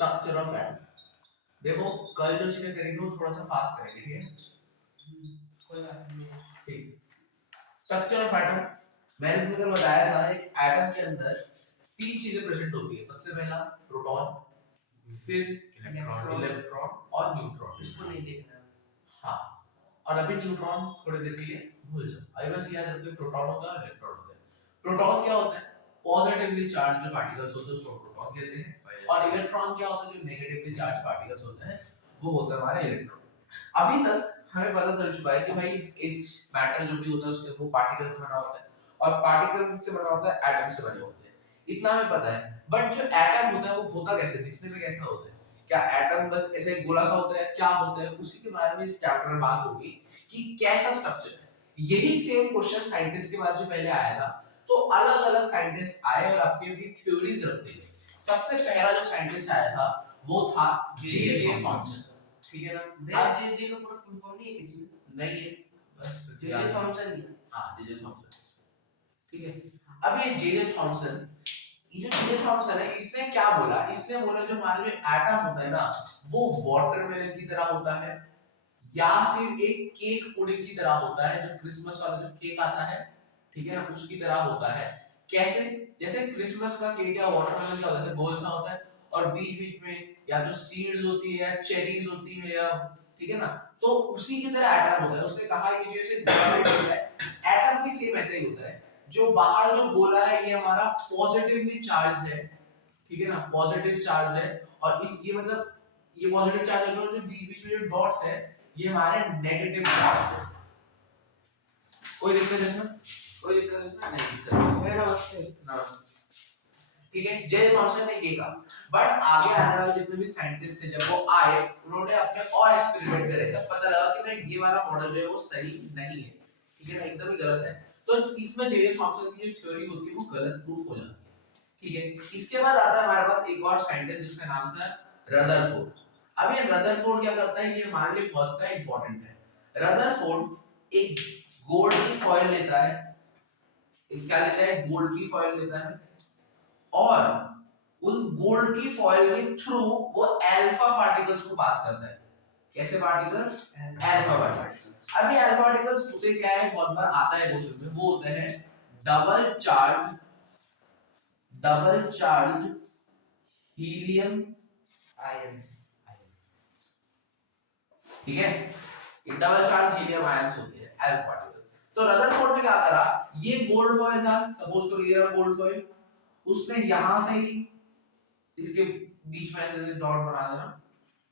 Structure of atom. देखो कल जो चीजें करी थी वो थोड़ा सा फास्ट करेंगे, ठीक है? कोई बात नहीं। ठीक। स्ट्रक्चर ऑफ एटम, मैंने तुम्हें कल बताया था एक एटम के अंदर तीन चीजें प्रेजेंट होती है। सबसे पहला प्रोटॉन, फिर इलेक्ट्रॉन और न्यूट्रॉन। इसको नहीं देखना। हाँ, और अभी न्यूट्रॉन थोड़ी देर के लिए भूल जाओ। अभी बस याद रखो प्रोटॉन होता है, इलेक्ट्रॉन होता है। प्रोटॉन क्या होता है? पॉजिटिवली चार्ज जो पार्टिकल्स होते हैं उसको प्रोटॉन कहते हैं, और इलेक्ट्रॉन क्या होता है? जो नेगेटिवली चार्ज पार्टिकल्स होते हैं वो होता है हमारा इलेक्ट्रॉन। अभी तक हमें पता चल चुका है कि भाई एक मैटर जो भी होता है उसके वो पार्टिकल्स से बना होता है, और पार्टिकल्स से बना होता है एटम से बने होते हैं, इतना हमें पता है। बट जो एटम होता है वो होता कैसे, दिखने में कैसा होता है? क्या एटम बस ऐसे गोला सा होता है? क्या होता है? उसी के बारे में इस चैप्टर में बात होगी कि कैसा स्ट्रक्चर है। यही सेम क्वेश्चन साइंटिस्ट के पास भी पहले आया था, तो अलग अलग साइंटिस्ट आए और अपनी अपनी थ्योरीज रखते हैं। सबसे पहला जो साइंटिस्ट आया था वो था जे थॉमसन, ठीक है ना? जे का पूरा फुल फॉर्म नहीं है किसी में? नहीं है, बस जे थॉमसन ही है। हां, जे थॉमसन, ठीक है। अब ये जे थॉमसन, ये जो जे थॉमसन है इसने क्या बोला? इसने बोला जो हमारा जो एटम होता है ना वो वाटरमेलन की तरह होता है, या फिर एक केक पुडिंग की तरह होता है, जो क्रिसमस वाला जो केक आता है, ठीक है ना, उसकी तरह होता है। कैसे? जैसे क्रिसमस का केक या वाटरमेलन का जैसे गोल सा होता है, और बीच बीच में या तो सीड्स होती है या चेरीज होती है, या ठीक है ना, तो उसी की तरह एटम होता है। उसने कहा ये जैसे होता है एटम भी सेम ऐसे ही होता है। जो बाहर जो गोला है ये हमारा पॉजिटिवली चार्ज है, ठीक है ना, पॉजिटिव चार्ज है, और इस ये मतलब ये पॉजिटिव चार्ज है, और जो बीच बीच में जो डॉट्स है ये हमारे नेगेटिव चार्ज है। कोई दिक्कत इसमें? कोई दिक्कत इसमें नहीं? दिक्कत नमस्ते। नमस्ते, ठीक है। जे थॉमसन ने ये कहा, बट आगे आने वाले जितने भी साइंटिस्ट थे जब वो आए उन्होंने अपने और एक्सपेरिमेंट करे, तब पता लगा कि भाई ये वाला मॉडल जो है वो सही नहीं है, ठीक है ना, एकदम ही गलत है। तो इसमें जे थॉमसन की जो थ्योरी होती है वो गलत प्रूफ हो जाती है, ठीक है। इसके बाद आता है हमारे पास एक और साइंटिस्ट जिसका नाम था रदरफोर्ड। अब ये रदरफोर्ड क्या करता है, ये हमारे लिए बहुत ज्यादा इंपॉर्टेंट है। रदरफोर्ड एक गोल्ड की फॉइल लेता है, क्या लेता है? गोल्ड की फॉइल लेता है, और उन गोल्ड की फॉइल के थ्रू वो अल्फा पार्टिकल्स को पास करता है। कैसे पार्टिकल्स? Alpha particles. अभी अल्फा पार्टिकल्स होते क्या है, बहुत बार आता है क्वेश्चन में, वो होते हैं डबल चार्ज हीलियम आयंस, ठीक है। ये डबल चार्ज हीलियम आयंस होते हैं अल्फा पार्टिकल्स। तो रदरफोर्ड ने क्या करा, ये गोल्ड फॉइल था, सपोज करो ये रहा गोल्ड फॉइल, उसने यहां से ही इसके बीच में ऐसे डॉट बना देना,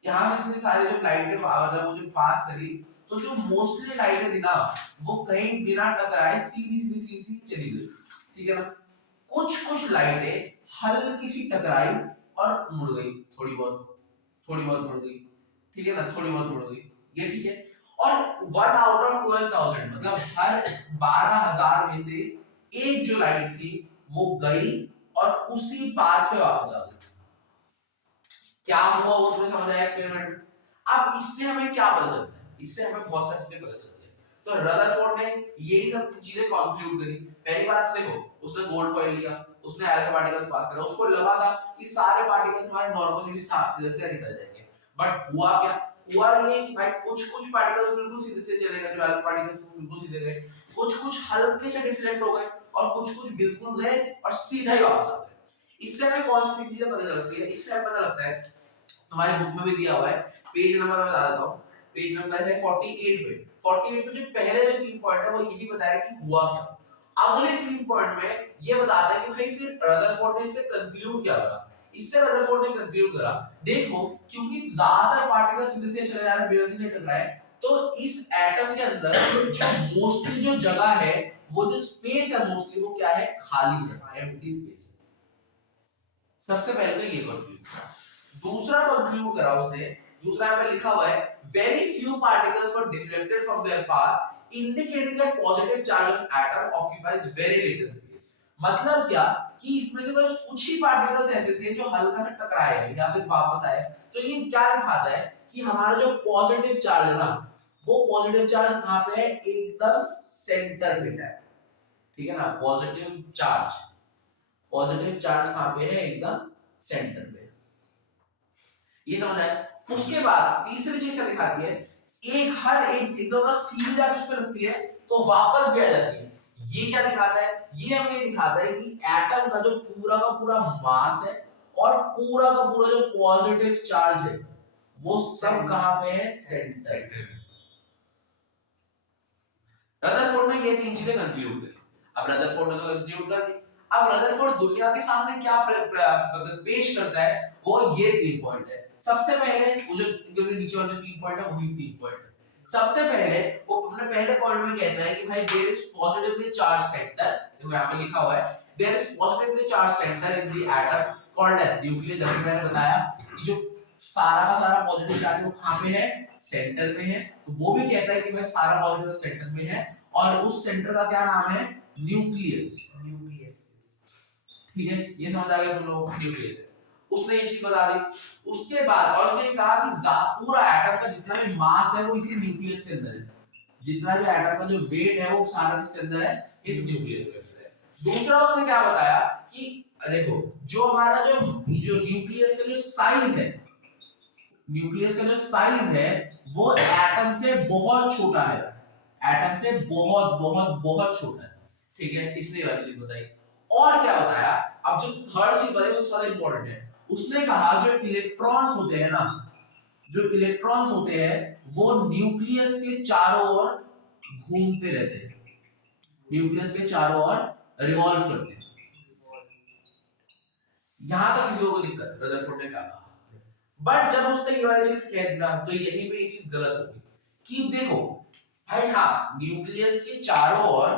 यहां से इसने सारे जो लाइटें मतलब वो जो पास करी, तो जो मोस्टली लाइटें थी ना वो कहीं बिना टकराए सीधी सीधी सीधी सीधी चली गई, ठीक है ना। कुछ कुछ लाइटें हल्की सी टकराई और मुड़ गई, थोड़ी बहुत मुड़ गई, ठीक है ना, थोड़ी बहुत मुड़ गई, ये ठीक है। और 1 आउट ऑफ 12,000 मतलब हर 12,000 में से एक जो लाइट थी वो गई और उसी पाथ पे वापस आ गई। क्या हुआ वो तुम्हें समझ आया एक्सपेरिमेंट में? अब इससे हमें क्या पता चलता है? इससे हमें बहुत सारी चीजें पता चलती है। तो रदरफोर्ड ने यही सब चीजें कंक्लूड करी। पहली बात तो देखो, उसने गोल्ड फॉइल लिया, उसने अल्फा पार्टिकल्स पास करा, उसको लगा था कि सारे पार्टिकल्स हमारे नॉर्मली सीधे से निकल जाएंगे, बट हुआ क्या? हुआ ये कि भाई कुछ कुछ पार्टिकल्स बिल्कुल सीधे से चले गए, जो अल्फा पार्टिकल्स बिल्कुल सीधे गए, कुछ कुछ हल्के से डिफ्लेक्ट हो गए, और कुछ कुछ बिल्कुल गए और सीधा ही वापस आ गए। इससे हमें कौन सी चीजें पता चलती है? इससे हमें पता लगता है, हमारे बुक में भी दिया हुआ है, पेज नंबर मैं बता देता हूं, पेज नंबर है 48 पे। 48 पे जो पहले जो 3 पॉइंट है वो यही बताया कि हुआ क्या। अगले 3 पॉइंट में ये बताता है कि भाई फिर रदरफोर्ड ने इससे कंक्लूड क्या करा। इससे रदरफोर्ड ने कंक्लूड करा, देखो क्योंकि ज्यादातर पार्टिकल्स सीधे से चले जा रहे हैं बिना किसी टकराए, तो इस एटम के अंदर जो मोस्टली जो जगह है, वो जो स्पेस है मोस्टली वो क्या है? खाली है, एम्प्टी स्पेस। सबसे पहले तो ये कंक्लूड करा। दूसरा कंक्लूड करा उसने, दूसरा यहाँ पे लिखा हुआ है, very few particles were deflected from there path indicating that positive charge of atom occupies very little space. मतलब क्या कि इसमें से बस कुछ ही पार्टिकल्स ऐसे थे जो हल्का सा टकराए या फिर वापस आए। तो ये क्या दिखाता है कि हमारा जो पॉजिटिव चार्ज है ना, वो पॉजिटिव चार्ज कहां पे है? एकदम सेंटर पे है, ठीक है ना। पॉजिटिव चार्ज कहां पे है? एकदम सेंटर पे। ये समझ आया। उसके बाद तीसरी चीज क्या दिखाती है, एक हर एक एकदम अगर सीधी जाके उस पर लगती है तो वापस भी आ जाती है। ये क्या दिखाता है, ये हमें दिखाता है कि एटम का जो पूरा का पूरा मास है और पूरा का पूरा जो पॉजिटिव चार्ज है वो सब कहां पे है, सेंटर पे। रदरफोर्ड ने ये तीन चीजें कंक्लूड करी। अब रदरफोर्ड ने तो कंक्लूड कर दी। अब रदरफोर्ड दुनिया के सामने क्या मतलब पेश करता है, वो ये तीन पॉइंट है। सबसे पहले वो जो नीचे वाले तीन पॉइंट है वही तीन पॉइंट है। सबसे पहले वो अपने पहले पॉइंट में कहता है कि भाई there is positively charge centre, देखो यहां पे लिखा हुआ है there is positively charge centre in the atom called as nucleus. जैसे मैंने बताया कि जो सारा का सारा पॉजिटिव चार्ज वो कहां पे है, सेंटर पे है। तो वो भी कहता है कि भाई सारा पॉजिटिव सेंटर में है और उस सेंटर का क्या नाम है, न्यूक्लियस। ठीक है, ये समझ आ गया तुम लोगों को, न्यूक्लियस है। उसने ये चीज बता दी। उसके बाद और उसने कहा कि पूरा एटम का जितना भी मास है वो इसी न्यूक्लियस के अंदर है। जितना भी एटम का जो वेट है वो सारा किसके अंदर है, इस न्यूक्लियस के अंदर है। दूसरा उसने क्या बताया कि देखो जो हमारा जो न्यूक्लियस का जो साइज है, न्यूक्लियस का जो साइज है वो एटम से बहुत छोटा है, एटम से बहुत बहुत बहुत छोटा है। ठीक है, इसने वाली चीज बताई। और क्या बताया, अब जो थर्ड चीज बताई सबसे ज्यादा इंपॉर्टेंट है। उसने कहा जो इलेक्ट्रॉन्स होते हैं ना, जो इलेक्ट्रॉन्स होते हैं वो न्यूक्लियस के चारों ओर घूमते रहते हैं, न्यूक्लियस के चारों ओर रिवॉल्व करते हैं। यहां तक किसी को दिक्कत, रदरफोर्ड ने क्या कहा। बट जब उसने ये वाली चीज कह दिया तो यही पे ये चीज गलत होगी कि देखो भाई हाँ न्यूक्लियस के चारों ओर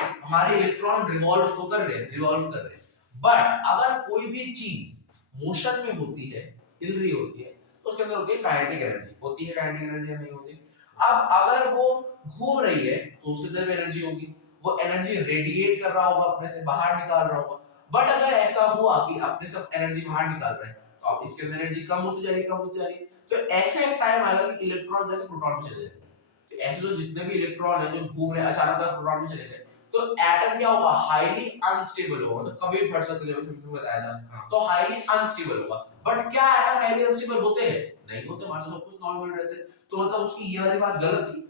हमारे इलेक्ट्रॉन रिवॉल्व कर रहे हैं, बट अगर कोई भी चीज मोशन में होती है, हिल रही होती है, तो उसके अंदर होती है काइनेटिक एनर्जी। होती है काइनेटिक एनर्जी या नहीं होती। अब अगर वो घूम रही है तो उसके अंदर भी एनर्जी होगी, वो एनर्जी रेडिएट कर रहा होगा, अपने से बाहर निकाल रहा होगा। बट अगर ऐसा हुआ कि अपने से एनर्जी बाहर निकाल रहे हैं तो अब इसके अंदर एनर्जी कम होती जा रही है, तो ऐसे एक टाइम आएगा कि इलेक्ट्रॉन जाके प्रोटॉन में चले जाएंगे। तो ऐसे तो जितने भी इलेक्ट्रॉन है जो घूम रहे हैं अचानक प्रोटॉन में चले गए तो एटम क्या होगा, हाईली अनस्टेबल होगा। तो कभी भी फट सकता है, जैसे मैंने बताया था, तो हाईली अनस्टेबल होगा। बट क्या एटम हाईली अनस्टेबल होते हैं, नहीं होते, मतलब सब कुछ नॉर्मल रहते हैं। तो मतलब उसकी ये वाली बात गलत थी,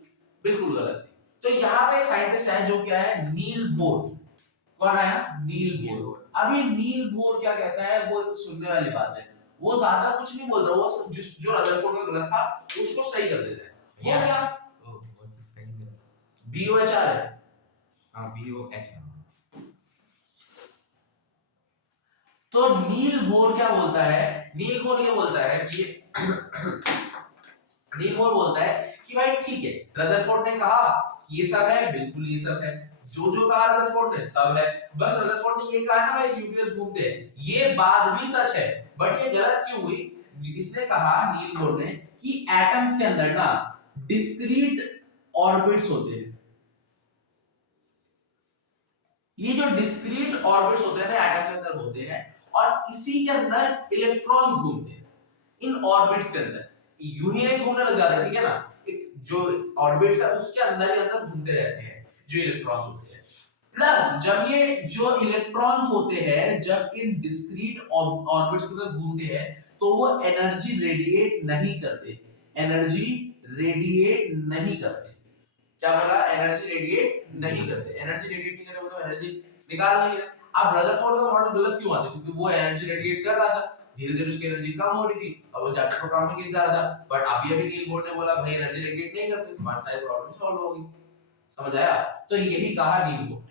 बिल्कुल गलत थी। तो यहाँ पे एक साइंटिस्ट है जो क्या है, नील बोर। कौन आया, नील बोर। अभी नील बोर क्या कहता है, वो सुनने वाली बात है, वो ज्यादा कुछ नहीं बोलता, वो जो रदरफोर्ड का गलत था उसको सही कर देता है। वो क्या BOHR है, BOH। तो नील बोर क्या बोलता है, नील बोर ये बोलता है कि नील बोर बोलता है कि भाई ठीक है, रदरफोर्ड ने कहा ये सब है, बिल्कुल ये सब है, जो कहा रदरफोर्ड ने सब है। बस रदरफोर्ड ने ये कहा ना भाई न्यूक्लियस घूमते हैं, ये बात भी सच है, बट ये गलत क्यों हुई। इसने कहा नील बोर ने कि एटम्स के अंदर ना डिस्क्रीट ऑर्बिट्स होते हैं। ये जो डिस्क्रीट ऑर्बिट्स होते हैं ना एटम के अंदर होते हैं, और इसी के अंदर इलेक्ट्रॉन घूमते हैं, इन ऑर्बिट्स के अंदर। यूं ही नहीं घूमने लग जाता है, ठीक है ना, एक जो ऑर्बिट्स है उसके अंदर ही अंदर घूमते रहते हैं जो इलेक्ट्रॉन्स होते हैं। प्लस जब ये जो इलेक्ट्रॉन्स होते हैं जब इन डिस्क्रीट ऑर्बिट्स के अंदर घूमते हैं तो वो एनर्जी रेडिएट नहीं करते, एनर्जी रेडिएट नहीं करते। क्या बोला, एनर्जी रेडिएट नहीं करते। एनर्जी रेडिएट नहीं करते मतलब एनर्जी निकाल नहीं रहे। अब रदरफोर्ड का मॉडल गलत क्यों आता है, क्योंकि वो एनर्जी रेडिएट कर रहा था, धीरे धीरे उसकी एनर्जी कम हो रही थी, अब वो जाके प्रोटॉन में गिर जा रहा था। बट अभी नील बोर ने बोला भाई एनर्जी रेडिएट नहीं करते, तुम्हारी सारी प्रॉब्लम सॉल्व हो गई। समझ आया, तो यही कहा नील बोर।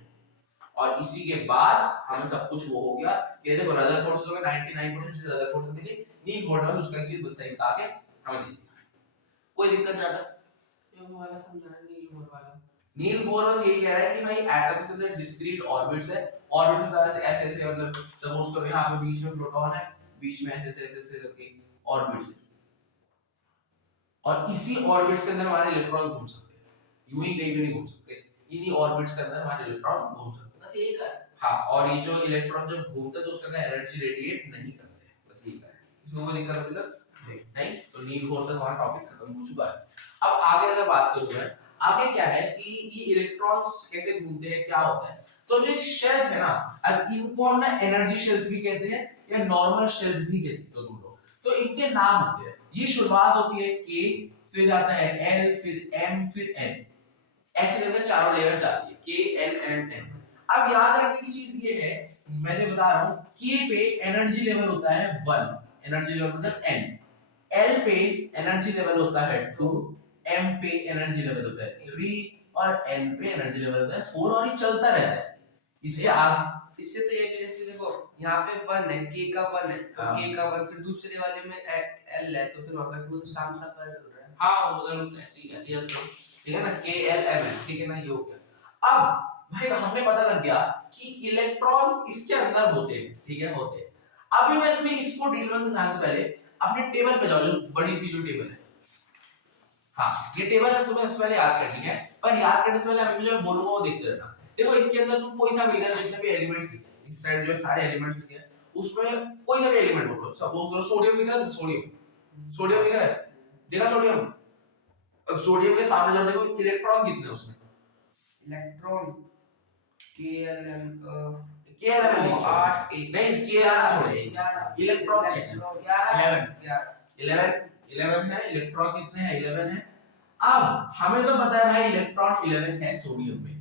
और इसी के बाद हमें सब कुछ वो हो गया कि देखो रदरफोर्ड से 99% से रदरफोर्ड से मिली, नील बोर ने उसका एक चीज सही बता के हमें दी। कोई दिक्कत नहीं आता, वो वाला समझाना नील बोर वाला। नील बोर बस यही कह रहा है कि भाई एटम्स के अंदर डिस्क्रीट ऑर्बिट्स है, ऑर्बिट में ऐसे ऐसे ऐसे मतलब सपोज करो यहां पे बीच में प्रोटॉन है, बीच में ऐसे ऐसे ऐसे करके ऑर्बिट्स है, और इसी ऑर्बिट्स के अंदर हमारे इलेक्ट्रॉन घूम सकते हैं, यूं ही कहीं भी नहीं घूम सकते, इन्हीं ऑर्बिट्स के अंदर हमारे इलेक्ट्रॉन घूम सकते हैं। बस यही का हां, और ये जो इलेक्ट्रॉन जब घूमते हैं तो उसके अंदर एनर्जी रेडिएट नहीं करते, बस यही है। इसमें कोई दिक्कत मतलब नहीं। तो नील बोर तक हमारा टॉपिक खत्म हो चुका है। अब आगे अगर बात करूं मैं, आगे क्या है कि ये इलेक्ट्रॉन्स कैसे घूमते हैं, क्या होता है। तो जो शेल्स है ना, अब इनको हम ना एनर्जी शेल्स भी कहते हैं या नॉर्मल शेल्स भी कह सकते हो तुम लोग। तो इनके नाम होते हैं, ये शुरुआत होती है K, फिर जाता है L, फिर M, फिर N, ऐसे करके चारों लेयर्स जाती है K, L, M, N। अब याद रखने की चीज ये है, मैंने बता रहा हूँ K पे एनर्जी लेवल होता है 1, एनर्जी लेवल मतलब N, L पे एनर्जी लेवल होता है 2, M पे एनर्जी लेवल होता है 3 और N पे एनर्जी लेवल होता है 4 और ये चलता रहता है। इसके आगे इससे तो ये कि जैसे देखो यहाँ पे 1 है, K का 1 है, तो K का 1, फिर दूसरे वाले में L है, तो फिर वहाँ पे 2 तो साम साथ पता चल रहा है। हाँ मतलब ऐसी ऐसी ठीक है ना, K, L, M, ठीक है ना, ये हो गया। अब भाई हमें पता लग गया कि इलेक्ट्रॉन्स इसके अंदर होते हैं, ठीक है, होते हैं। अभी मैं तुम्हें इसको डिटेल में समझाने से पहले अपने टेबल पे जाओ, जो बड़ी सी जो टेबल है, हाँ ये टेबल है, तुम्हें सबसे पहले याद करनी है, पर याद करने से पहले अभी जो बोलूंगा वो देखते रहना। देखो इसके अंदर तुम कोई सा भी इधर जितने भी एलिमेंट्स लिखे हैं, इस साइड जो सारे एलिमेंट्स लिखे हैं, उसमें कोई सा भी एलिमेंट बोलो, सपोज करो सोडियम लिख रहा है, सोडियम लिख रहा है, देखा सोडियम, अब सोडियम के सामने जब देखो इलेक्ट्रॉन कितने हैं उसमें, इलेक्ट्रॉन KLM KLM 8 नहीं, KLM छोड़े, इलेक्ट्रॉन कितने हैं, 11 है, इलेक्ट्रॉन कितने हैं, 11 है। अब हमें तो पता है भाई इलेक्ट्रॉन 11 है सोडियम में।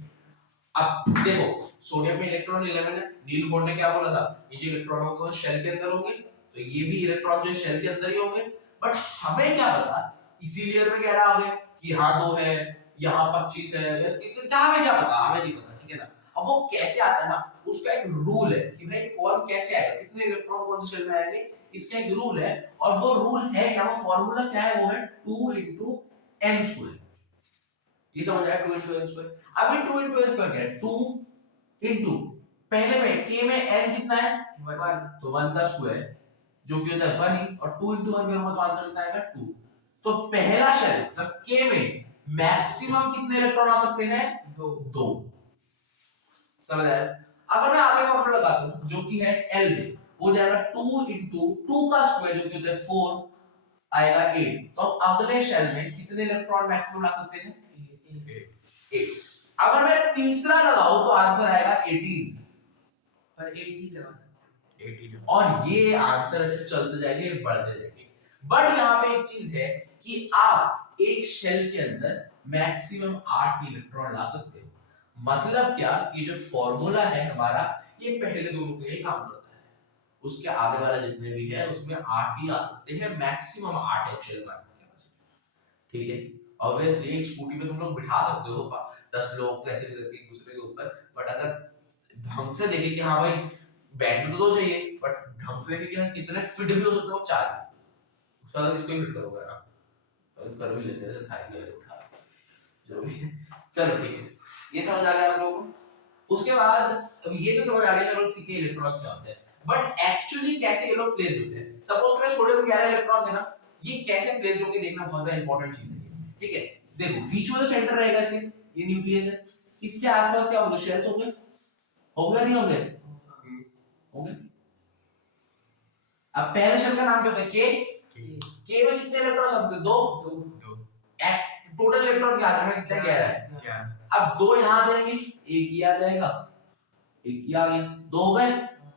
अब देखो सोडियम में इलेक्ट्रॉन 11 है, नील बॉन्ड ने क्या बोला था, ये जो इलेक्ट्रॉन होंगे वो शेल के अंदर होंगे, तो ये भी इलेक्ट्रॉन जो शेल के अंदर ही होंगे। बट हमें क्या पता इसी लेयर में क्या रहा होगा कि यहाँ 2 है, यहाँ 25 है, कितने, क्या हमें क्या पता, हमें नहीं पता, ठीक है ना। अब वो कैसे आता है ना, उसका एक रूल है कि भाई कौन कैसे आएगा, कितने इलेक्ट्रॉन कौन से शेल में आएंगे, इसका एक रूल है, और वो रूल है क्या, वो फार्मूला क्या है, वो है 2 * n²। ये समझ आया, 2 * n²। अभी 2 * n² क्या है, 2 into पहले में k में n कितना है 1, तो 1 का स्क्वायर जो कि होता है 1 ही, और 2 * 1 करूंगा तो आंसर कितना आएगा 2। तो पहला शेल मतलब k में मैक्सिमम कितने इलेक्ट्रॉन आ सकते हैं, 2। समझ आया। अब मैं आगे फॉर्मूला लगाता हूं जो कि है l में, वो जाएगा 2 * 2 का स्क्वायर जो कि होता है 4 आएगा 8। तो अगले शेल में कितने इलेक्ट्रॉन मैक्सिमम आ सकते हैं, 8। अगर मैं तीसरा लगाऊं तो आंसर आएगा 18, पर 80 लगा सकते 18 और ये आंसर ऐसे चलते जाएंगे, बढ़ते जाएंगे। बट यहाँ पे एक चीज है कि आप एक शेल के अंदर मैक्सिमम 8 इलेक्ट्रॉन ला सकते हो। मतलब क्या, कि जो फॉर्मूला है हमारा, ये पहले दोनों के लिए काम करता है, उसके आगे वाला जितने भी है उसमें 8 ही आ सकते हैं, मैक्सिमम 8 एक शेल में, ठीक है। ऑब्वियसली एक स्कूटी पे तुम लोग बिठा सकते हो 10 लोग कैसे भी करके एक दूसरे के ऊपर, बट अगर ढंग से देखे कि हाँ भाई बैठ तो 2 चाहिए, बट ढंग से देखे कि हाँ कितने फिट भी हो सकते हो 4, उसका अलग इसको ही फिट करोगे ना, तो कर भी लेते हैं थाई से उठा जो भी है। चलो ठीक है, ये समझ आ गया आप लोगों को। उसके बाद अब ये तो समझ आ गया, चलो ठीक है इलेक्ट्रॉन्स क्या होते हैं, बट एक्चुअली कैसे ये लोग प्लेस होते हैं। सपोज करें सोडियम में 11 इलेक्ट्रॉन थे ना, ये कैसे प्लेस होके देखना बहुत ज्यादा इंपॉर्टेंट चीज है, ठीक है। देखो बीच में तो सेंटर रहेगा इसके, ये न्यूक्लियस है, इसके आसपास क्या होंगे, शेल्स होंगे, होंगे नहीं होंगे, होंगे। अब पहले शेल का नाम क्या होता है, के में कितने इलेक्ट्रॉन्स आ सकते हैं, 2। टोटल इलेक्ट्रॉन क्या आता है, कितना 11 है। अब 2 यहां देंगे, एक ही आ जाएगा, एक ही आ गया, 2 हो गए।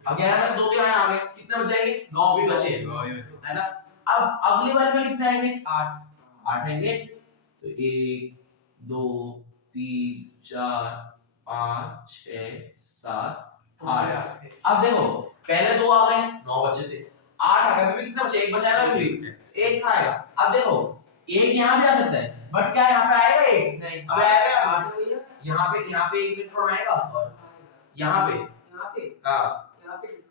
अब 11 में 2 तो यहां आ गए, कितने बच जाएंगे, 9 भी बचे, है ना। अब अगली बार में कितने आएंगे, 8 आएंगे, तो 1 2 3 4 5 6 7 8। अब देखो पहले 2 आ गए, 9 बचे थे, 8 आ गए, अभी कितना बचे, एक बचा है, अभी एक आएगा। अब देखो एक यहां भी आ सकता है, बट क्या यहां पे आएगा, एक नहीं, अब आएगा 8 भैया, यहां पे एक इलेक्ट्रॉन आएगा, और यहां पे हां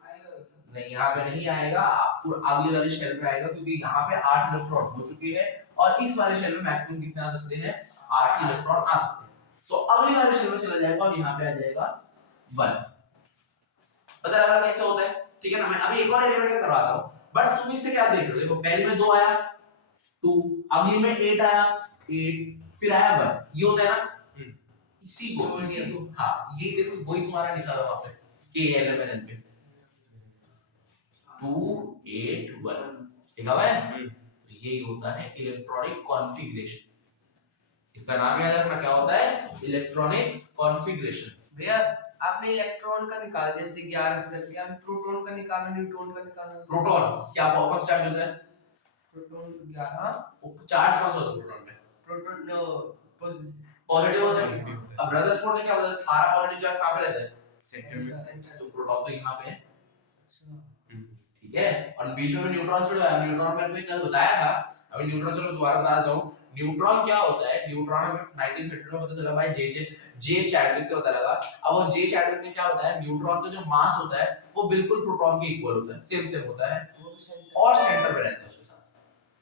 आएगा नहीं, यहाँ पे नहीं आएगा, अगली वाली शेल में आएगा, क्योंकि यहाँ पे 8 इलेक्ट्रॉन हो चुके हैं, और इस वाले शेल में मैक्सिमम कितने आ सकते हैं, 8 इलेक्ट्रॉन आ सकते हैं। तो अगली वाले शेल में चला जाएगा और यहाँ पे आ जाएगा 1। पता लगा कैसे होता है, ठीक है ना। मैं अभी एक और एलिमेंट का करवाता हूँ, बट तुम इससे क्या देख रहे हो, देखो पहले में 2 आया 2, अगली में 8 आया 8, फिर आया 1, ये होता है ना, इसी को हाँ, ये देखो वही तुम्हारा लिखा हुआ वहां पे KLMNN पे 2 8 1 लिखा हुआ है। तो यही होता है इलेक्ट्रॉनिक कॉन्फ़िगरेशन। इसका नाम याद रखना, क्या होता है, इलेक्ट्रॉनिक कॉन्फ़िगरेशन। भैया आपने इलेक्ट्रॉन का निकाल, जैसे 11 से करके हम प्रोटॉन का निकाला, न्यूट्रॉन का निकाला। प्रोटॉन क्या कौन सा चार्ज होता है, प्रोटॉन 11 चार्ज कौन सा होता है प्रोटॉन में? प्रोटॉन पॉजिटिव होता है। Positive। अब रदरफोर्ड ने क्या बोला, सारा पॉजिटिव चार्ज कहां पे रहता है? सेंटर में। तो प्रोटॉन तो यहां पे है, हम्म, ठीक है। और बीच में न्यूट्रॉन छोड़ा है। न्यूट्रॉन मैंने कल बताया था, अभी न्यूट्रॉन चलो दोबारा बता देता हूं। न्यूट्रॉन क्या होता है? न्यूट्रॉन हमें 1950 में पता चला भाई, जे चैडविक से पता लगा। अब वो जे चैडविक ने क्या बताया, न्यूट्रॉन का जो मास होता है वो बिल्कुल प्रोटॉन के इक्वल होता है, सेम होता है, और सेंटर पे रहता है उसके साथ,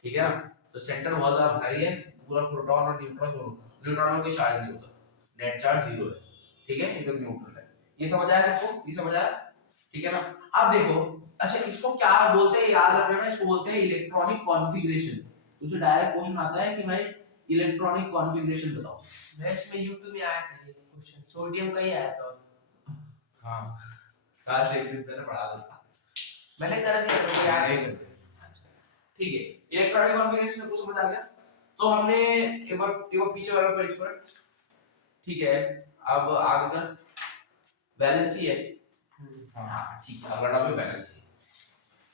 ठीक है ना। तो सेंटर बहुत ज्यादा भारी है, पूरा प्रोटॉन और न्यूट्रॉन दोनों। न्यूट्रॉन में कोई चार्ज नहीं होता, नेट चार्ज 0 है, ठीक है, एकदम न्यूट्रल है। ये समझ आया सबको? ये समझ आया, ठीक है ना। अब देखो, अच्छा इसको क्या बोलते हैं, याद रखना है, इसको बोलते हैं इलेक्ट्रॉनिक कॉन्फ़िगरेशन। तो जो डायरेक्ट क्वेश्चन आता है कि भाई इलेक्ट्रॉनिक कॉन्फ़िगरेशन बताओ। मैथ्स में YouTube में आया था ये क्वेश्चन, सोडियम का ही आया था। हाँ काश एक दिन पहले पढ़ा देता। मैंने कर दिया तो याद नहीं है। करते। ठीक है, इलेक्ट्रॉनिक कॉन्फ़िगरेशन सबको समझ आ गया। तो हमने एक बार पीछे वाला पेज पर, ठीक है, अब आगे का वैलेंसी है। हाँ ठीक है, अगला टॉपिक वैलेंसी,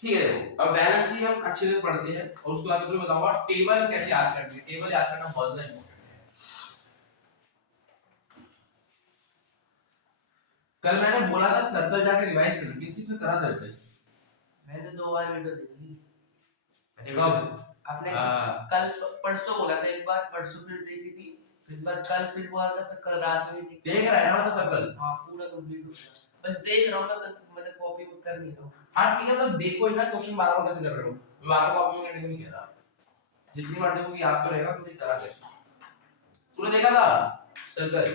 ठीक है। देखो अब वैलेंसी हम अच्छे से पढ़ते हैं और उसके बाद मैं बताऊंगा टेबल कैसे याद करनी है। टेबल याद करना बहुत ज्यादा इंपॉर्टेंट है। कल मैंने बोला था सर्कल जाके रिवाइज करना, किस किस में करा था सर्कल? मैंने 2 बार वीडियो देख ली। कब? आपने हाँ। कल परसों बोला था, एक बार परसों फिर देखी थी, फिर बाद कल फिर बोला था, फिर कल रात में देखी। देख रहा है ना मतलब सर्कल? हाँ पूरा कंप्लीट हो गया, बस देख रहा हूँ मैं, मैंने कॉपी कर नहीं रहा हूँ। हाँ ठीक है, तो देखो ही ना क्वेश्चन बार बार कैसे कर रहे हो। मैं बार बार कॉपी करने को नहीं कह रहा, जितनी बार देखोगे याद तो रहेगा कि करा कैसे। तूने देखा था सर्कल?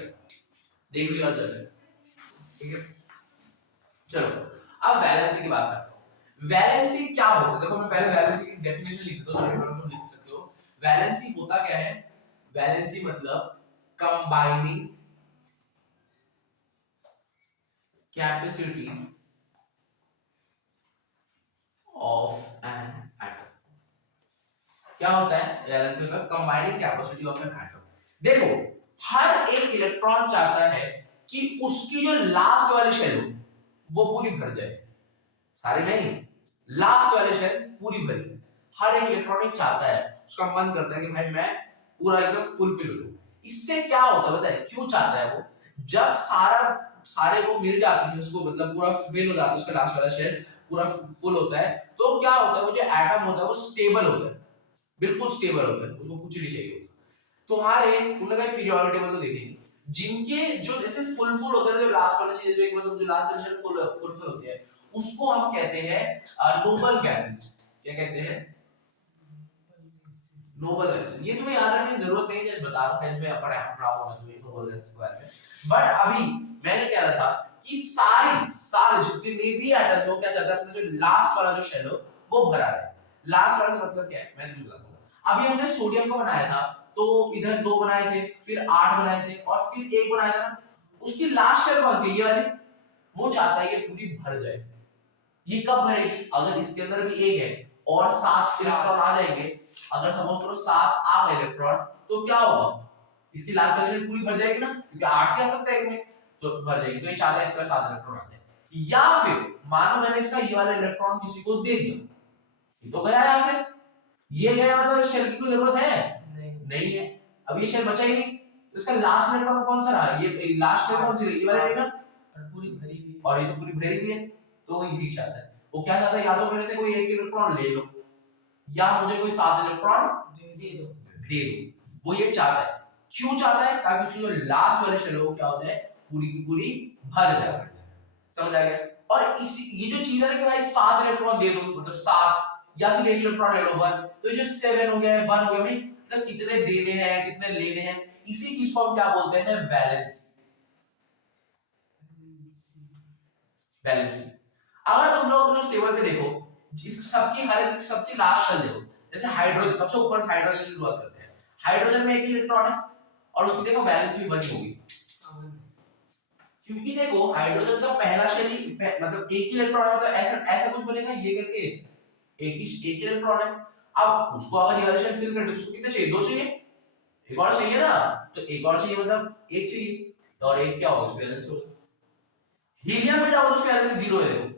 देख लिया चल, ठीक है। चलो अब वैलेंसी की बात करते हैं। वैलेंसी क्या होता है? देखो मैं पहले वैलेंसी की डेफिनेशन लिख देता हूं, तुम लिख सकते हो। वैलेंसी होता क्या है? वैलेंसी मतलब combining capacity of an atom. क्या होता है वैलेंसी मतलब combining capacity of an atom. देखो हर एक इलेक्ट्रॉन चाहता है कि उसकी जो लास्ट वाली शेल हो वो पूरी भर जाए, सारी नहीं, लास्ट वाली शेल पूरी भरी है। हर एक इलेक्ट्रॉनिक चाहता है, उसका मन करता है कि भाई मैं पूरा एकदम फुलफिल हो। इससे क्या होता है पता है क्यों चाहता है वो? जब सारे वो मिल जाती है उसको, मतलब पूरा फिल हो जाता है, उसका लास्ट वाला शेल पूरा फुल होता है, तो क्या होता है वो जो एटम होता है वो स्टेबल होता है, बिल्कुल स्टेबल होता है, उसको कुछ नहीं चाहिए होता। तुम्हारे उनका पीरियोडिक टेबल तो देखेंगे, जिनके जो जैसे फुल होते हैं, जो लास्ट वाला चीज जो एक मतलब जो लास्ट वाला शेल फुल होती है, उसको हम कहते हैं नोबल गैसेस। क्या कहते हैं? Noble gases. ये तुम्हें याद रखने की जरूरत नहीं है, जैसे बता रहा हूं, टेंथ में पढ़ा होगा तुम्हें नोबल गैसेस के बारे में। बट अभी मैंने कह रहा था कि सारे जितने भी एटम्स हो, क्या चाहता है अपना जो लास्ट वाला जो शेल हो वो भरा रहे। लास्ट वाला का मतलब क्या है मैं तुम्हें बताता हूं। अभी हमने सोडियम को बनाया था, तो इधर 2 बनाए थे, फिर 8 बनाए थे, और फिर 1 बनाया था ना। उसकी लास्ट शेल कौन सी है? ये वाली। वो चाहता है ये पूरी भर जाए। ये कब भरेगी? अगर इसके अंदर भी 1 है और 7 इलेक्ट्रॉन आ जाएंगे, अगर सपोज करो 7 आ गए इलेक्ट्रॉन, तो क्या होगा? इसकी लास्ट शेल पूरी भर जाएगी ना, क्योंकि 8 ही आ सकता है एक में, तो भर जाएगी। तो ये चाहता है इसका 7 इलेक्ट्रॉन आ जाए। या फिर मानो मैंने इसका ये वाला इलेक्ट्रॉन किसी को दे दिया, ये तो गया यहां से, ये गया, मतलब शेल की कोई जरूरत है नहीं है। अब ये शेल बचा ही नहीं, तो इसका लास्ट इलेक्ट्रॉन कौन सा रहा? ये लास्ट शेल कौन सी रही? ये वाली ना, और पूरी भरी भी, और ये तो पूरी भरी भी है। तो वो यही चाहता है। वो क्या चाहता है? या तो मेरे से कोई 1 इलेक्ट्रॉन ले लो, या मुझे कोई 7 इलेक्ट्रॉन दे दो। वो ये चाहता है। क्यों चाहता है? ताकि उसकी जो लास्ट वाली शेल हो क्या हो जाए, पूरी की पूरी भर जाए। समझ आ गया? और इसी ये जो चीज है ना कि भाई 7 इलेक्ट्रॉन दे दो, मतलब 7, या फिर 1 इलेक्ट्रॉन ले लो 1, तो ये जो 7 हो गया 1 हो गया, भाई मतलब कितने देने हैं कितने लेने हैं, इसी चीज को हम क्या बोलते हैं? वैलेंसी। वैलेंसी। अगर तुम लोग अपने टेबल पे देखो, इस सबकी हर एक सबकी लास्ट शेल देखो, जैसे हाइड्रोजन सबसे ऊपर, हाइड्रोजन की शुरुआत करते हैं। हाइड्रोजन में 1 इलेक्ट्रॉन है और उसकी देखो वैलेंसी भी 1 होगी, क्योंकि देखो हाइड्रोजन का पहला शेल ही मतलब 1 इलेक्ट्रॉन है, मतलब ऐसा कुछ बनेगा ये करके, एक इलेक्ट्रॉन है। अब उसको अगर ये वाली शेल फिल कर दे, उसको कितने चाहिए? 2 चाहिए, एक और चाहिए ना, तो एक और चाहिए मतलब 1 चाहिए, और 1 क्या होगा? उसकी वैलेंसी होगी। हीलियम में जाओ तो उसकी वैलेंसी 0 है। देखो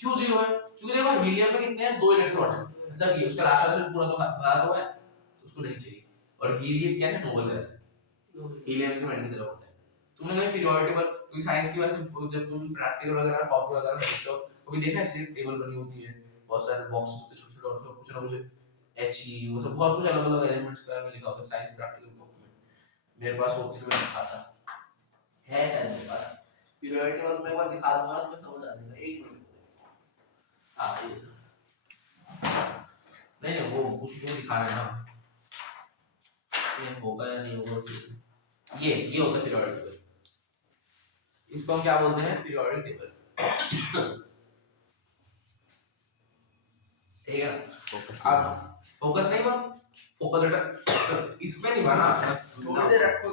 क्यों 0 है? क्योंकि देखो हीलियम में कितने हैं? 2 इलेक्ट्रॉन है, मतलब ये उसका लास्ट वाला पूरा तो भरा हुआ है, उसको नहीं चाहिए। और हीलियम क्या है, नोबल गैस है, हीलियम के मेटल की तरह होता है। तुमने कभी पीरियोडिक टेबल, क्योंकि साइंस की वजह से जब तुम प्रैक्टिकल वगैरह कॉपी वगैरह करते हो कभी देखा है सीट टेबल बनी होती है, बहुत सारे बॉक्सेस होते हैं छोटे छोटे, और कुछ ना कुछ एचई वो सब बहुत कुछ अलग अलग एलिमेंट्स का में लिखा होता है साइंस प्रैक्टिकल बुक में। मेरे पास होती है, मैं दिखाता है शायद मेरे पास पीरियोडिक टेबल में, एक बार दिखा दूंगा ना तुम्हें समझ आ जाएगा। एक मिनट, हां ये नहीं नहीं वो कुछ जो दिखाना है ना, ये होगा या नहीं होगा, ये होता है पीरियोडिक टेबल। इसको हम क्या बोलते हैं, पीरियोडिक टेबल। ठीक है ना। अब फोकस नहीं बना, फोकस बेटा इसमें नहीं बना, थोड़ी देर रखो।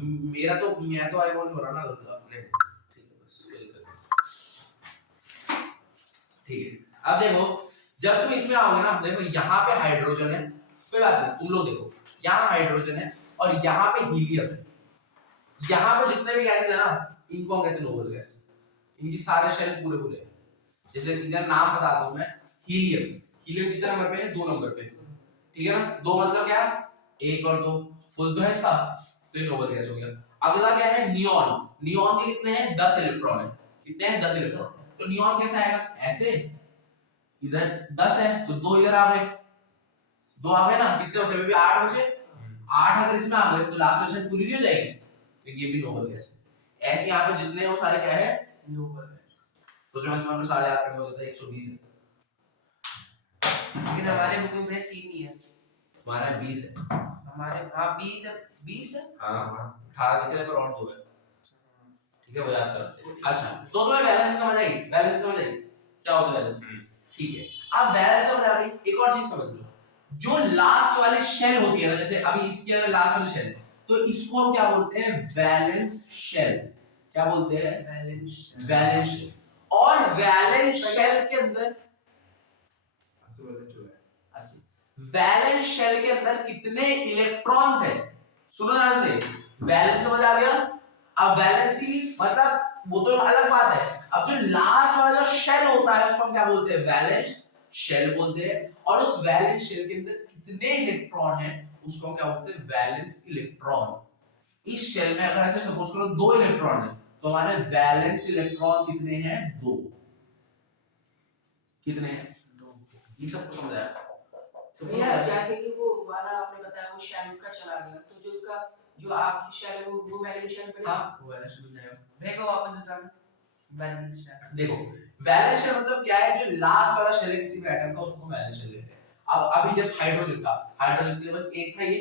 मेरा तो मैं तो आई वॉन्ट हो रहा ना अपने, ठीक है बस ठीक है। अब देखो जब तुम इसमें आओगे ना, देखो यहाँ पे हाइड्रोजन है, कोई बात नहीं, तुम लोग देखो यहाँ हाइड्रोजन है और यहाँ पे हीलियम है। यहाँ पे जितने भी गैसेस है ना, इनको हम कहते हैं नोबल गैस, इनकी सारे शेल पूरे पूरे हैं। जैसे इधर नाम बताता हूँ मैं, हीलियम, हीलियम कितने नंबर पे है, 2 नंबर पे, ठीक है ना। 2 मतलब क्या, 1 और 2 फुल तो है इसका, तो ये नोबल गैस हो गया। अगला क्या है, नियॉन, नियॉन के कितने हैं, 10 इलेक्ट्रॉन है, कितने हैं, 10 इलेक्ट्रॉन। तो नियॉन कैसा आएगा, ऐसे, इधर 10 है तो 2 इधर आ गए, 2 आ गए ना, कितने होते हैं अभी 8 बचे, 8 अगर इसमें आ गए तो लास्ट ऑप्शन पूरी नहीं हो जाएगी, तो ये भी नोबल गैस है। ऐसे यहाँ पे जितने हैं वो सारे क्या है, नोबल गैस। तो जो मैं सारे याद करने होते हैं 120 है, लेकिन हमारे बुक में 3 ही है, हमारा 20 है, हमारे हाँ 20 है, 20 है। हाँ 18 दिख रहे पर और 2 है, ठीक है वो याद करते हैं। अच्छा तो तुम्हें बैलेंस समझ आई, बैलेंस समझ आई क्या होता है बैलेंस, ठीक है। अब बैलेंस समझ आ गई, एक और चीज समझ लो, जो लास्ट वाली शेल होती है ना, जैसे अभी इसके अगर लास्ट वाली शेल है तो इसको हम क्या बोलते हैं, वैलेंस शेल, क्या बोलते हैं, वैलेंस शेल। और वैलेंस शेल के अंदर, वैलेंस शेल के अंदर कितने इलेक्ट्रॉन्स है, सुनो ध्यान से, वैलेंस समझ आ गया। अब वैलेंसी मतलब वो तो अलग बात है, अब जो लास्ट वाला जो शेल होता है उसको हम क्या बोलते हैं, वैलेंस शेल बोलते हैं। और उस वैलेंस शेल के अंदर कितने इलेक्ट्रॉन हैं उसको हम क्या बोलते हैं, वैलेंस इलेक्ट्रॉन। इस शेल में अगर ऐसे सपोज करो 2 इलेक्ट्रॉन है तो हमारे वैलेंस इलेक्ट्रॉन कितने हैं, 2, कितने हैं, 2। ये सबको समझ आया, भैया जाके कि वो वाला आपने बताया वो शैल का चला गया, तो जो उसका जो आपकी शैल है वो वैलेंस शैल बनेगा। हाँ वो वैलेंस शेल बन जाएगा। देखो वापस बताना, बैलेंस शेल। देखो वैलेंस शेल मतलब क्या है, जो लास्ट वाला शेल है किसी भी एटम का उसको वैलेंस शेल कहते हैं। अब अभी जब हाइड्रोजन था, हाइड्रोजन के लिए बस एक था ये,